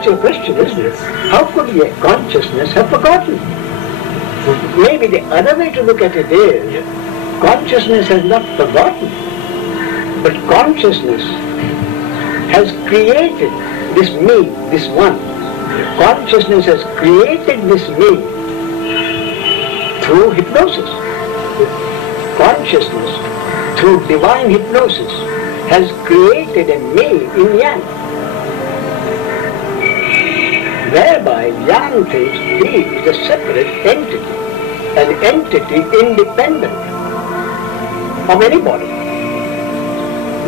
That's your question, isn't it? How could a consciousness have forgotten? Maybe the other way to look at it is, consciousness has not forgotten, but consciousness has created this me, this one. Consciousness has created this me through hypnosis. Consciousness, through divine hypnosis, has created a me in Yang. Whereby Yang thinks he is a separate entity, an entity independent of anybody,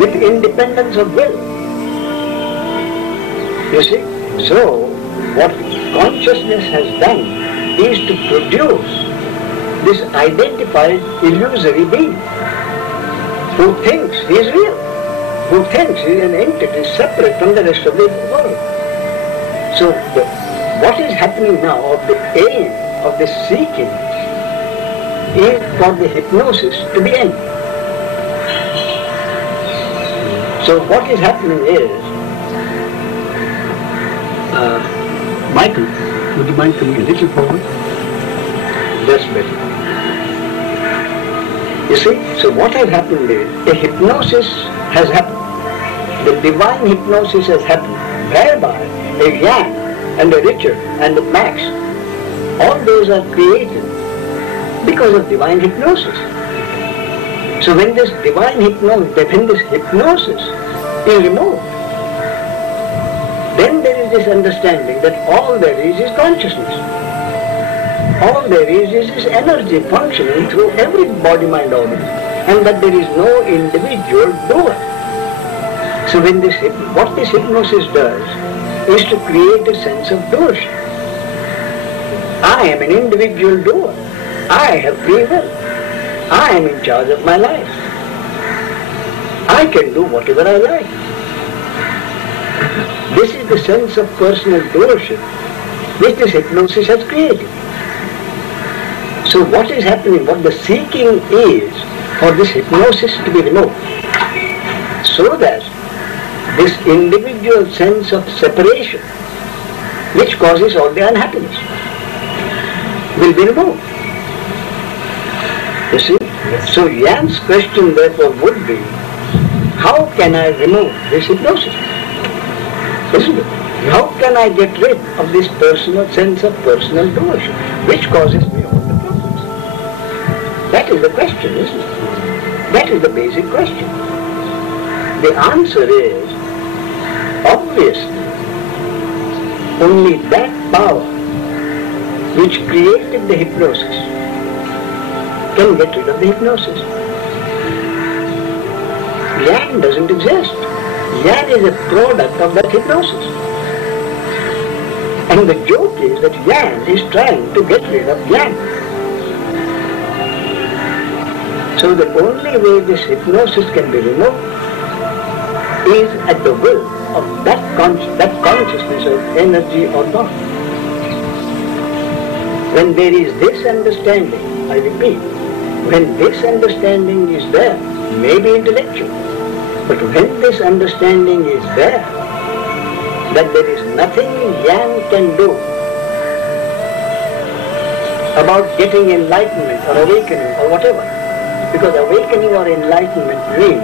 with independence of will. You see? So, what consciousness has done is to produce this identified illusory being who thinks he is real, who thinks he is an entity separate from the rest of the world. So what is happening now, of the aim of the seeking, is for the hypnosis to be end. So what is happening is, Michael, would you mind coming a little forward? That's better. You see, so what has happened is, a hypnosis has happened. The divine hypnosis has happened, whereby a Yang and a Richard and a Max, all those are created because of divine hypnosis. So when this divine hypnosis is removed, then there is this understanding that all there is consciousness. All there is energy functioning through every body-mind organ, and that there is no individual doer. So when what this hypnosis does is to create a sense of doership. I am an individual doer. I have free will. I am in charge of my life. I can do whatever I like. This is the sense of personal doership which this hypnosis has created. So what is happening, what the seeking is for this hypnosis to be removed, so that this individual sense of separation, which causes all the unhappiness, will be removed. You see? Yes. So Yang's question therefore would be, how can I remove this hypnosis? Isn't it? How can I get rid of this personal sense of personal doership, which causes me all the problems? That is the question, isn't it? That is the basic question. The answer is, obviously, only that power which created the hypnosis can get rid of the hypnosis. Yang doesn't exist. Yang is a product of that hypnosis. And the joke is that Yang is trying to get rid of Yang. So the only way this hypnosis can be removed is at the will of that consciousness of energy or not. When there is this understanding, I repeat, when this understanding is there, maybe intellectual, but when this understanding is there, that there is nothing Yang can do about getting enlightenment or awakening or whatever, because awakening or enlightenment means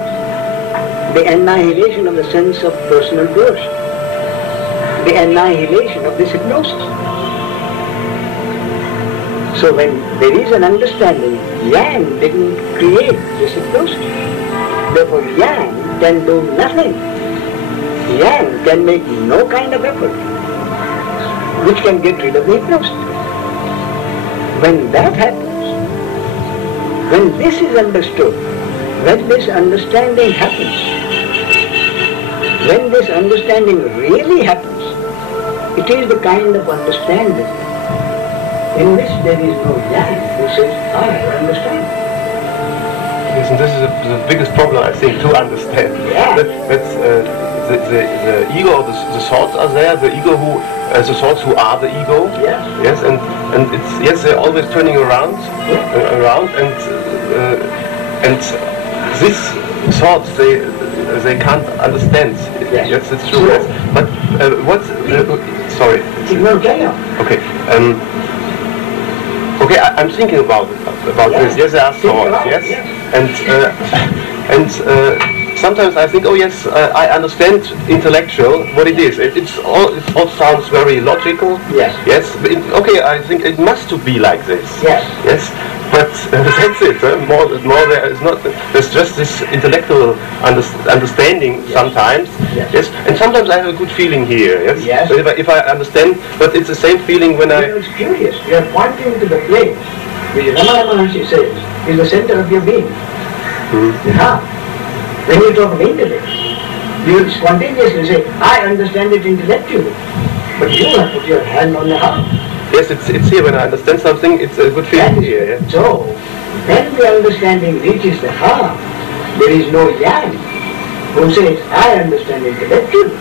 the annihilation of the sense of personal doership, the annihilation of this hypnosis. So when there is an understanding, Yang didn't create this hypnosis. Therefore Yang can do nothing. Yang can make no kind of effort which can get rid of the hypnosis. When that happens, when this is understood, when this understanding happens, when this understanding really happens, it is the kind of understanding in which there is no Yang who says, I understand. Yes, and this is the biggest problem, I think, to understand. Yeah. That's the ego, the thoughts are there, the ego who, the thoughts who are the ego. Yeah. Yes, and it's, yes, they're always turning around, and these thoughts, they can't understand. Yes. Yes, it's true. Yes. But what's sorry? No, carry on. Okay. Okay, I'm thinking about this. Yes, there are thoughts. Yes, and sometimes I think, oh yes, I understand intellectual what it is. It all sounds very logical. Yes. Yes. But okay, I think it must to be like this. Yes. Yes. But that's it. More there is not. There's just this intellectual understanding sometimes. Yes. Yes. And sometimes I have a good feeling here. Yes. Yes. But if I understand, but it's the same feeling when It's curious. You are pointing to the place which Ramana Maharshi says is the center of your being. Yeah. When you talk of intellect, you will spontaneously say, I understand it intellectually. But you have put your hand on the heart. Yes, it's here. When I understand something, it's a good feeling here. Yeah? So, when the understanding reaches the heart, there is no yang who says, I understand intellectually.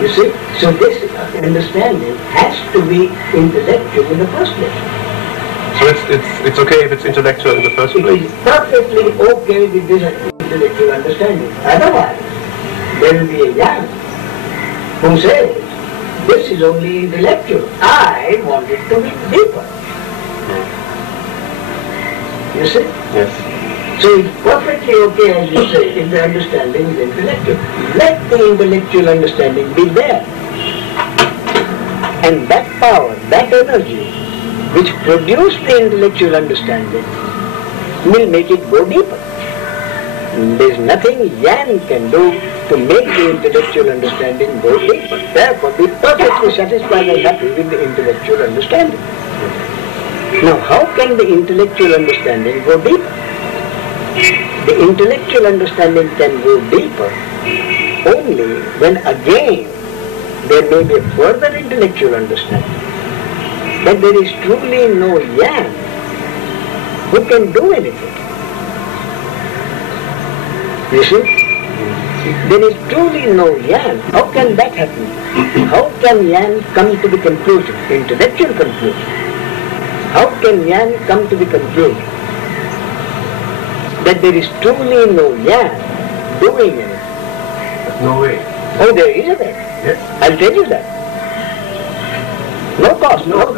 You see? So this understanding has to be intellectual in the first place. So it's okay if it's intellectual in the first place? It is perfectly okay with this intellectual understanding. Otherwise, there will be a yang who says, this is only intellectual. I want it to be deeper. You see? Yes. So it's perfectly okay, as you say, if the understanding is intellectual. Let the intellectual understanding be there. And that power, that energy, which produced the intellectual understanding, will make it go deeper. There is nothing yang can do to make the intellectual understanding go deeper. Therefore, be perfectly satisfied and happy with the intellectual understanding. Now, how can the intellectual understanding go deeper? The intellectual understanding can go deeper only when again there may be a further intellectual understanding. But there is truly no yang who can do anything. You see? There is truly no yang. How can that happen? How can yang come to the conclusion, intellectual conclusion? How can yang come to the conclusion that there is truly no yang doing anything? No way. Oh, there is a way. Yes. I'll tell you that. No cost, no.